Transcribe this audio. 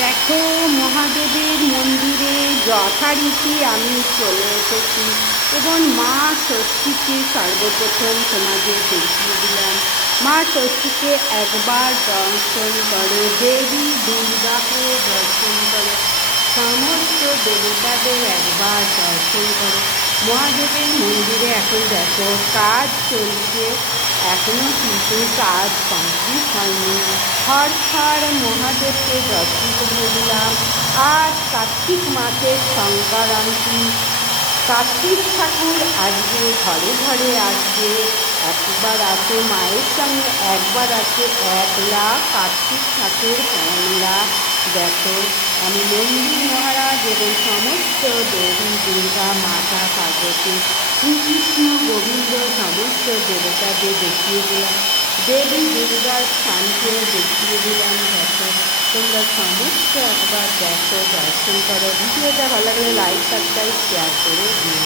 দেখো, মহাদেবের মন্দিরে যথারীতি আমি চলে এসেছি এবং মা ষষ্ঠীকে সর্বপ্রথম তোমাদের দেখিয়ে দিলাম। মা ষষ্ঠীকে একবার দর্শন করো, দেবী দুর্গাকে দর্শন করো, সমস্ত দেবতাদের একবার দর্শন করো। মহাদেবের মন্দিরে এখন দেখো কাজ চলছে, এখনও কিন্তু কাজ কমপ্লিট হয়নি। হর হর মহাদেবকে দর্শন করে দিলাম। আজ কার্তিক মাসের সংক্রান্তি, কার্তিক ঠাকুর আজকে ঘরে ঘরে আসবে। একবার আছে মায়ের সঙ্গে, একবার আছে একলা কার্তিক ঠাকুর কমলা। দেখো, আমি মন্দির মহারাজ এবং সমস্ত দেবী দুর্গা মাতা পার্বতী শ্রীকৃষ্ণ গোবিন্দ সমস্ত দেবতাদের দেখিয়ে দিলাম, দেবী দুর্গার স্থানকেও দেখিয়ে দিলাম। দেখো, তোমরা সমস্ত একবার দেখো, দর্শন করো। ভিডিওটা ভালো লাগলে লাইক সাবস্ক্রাইব শেয়ার করে দিও।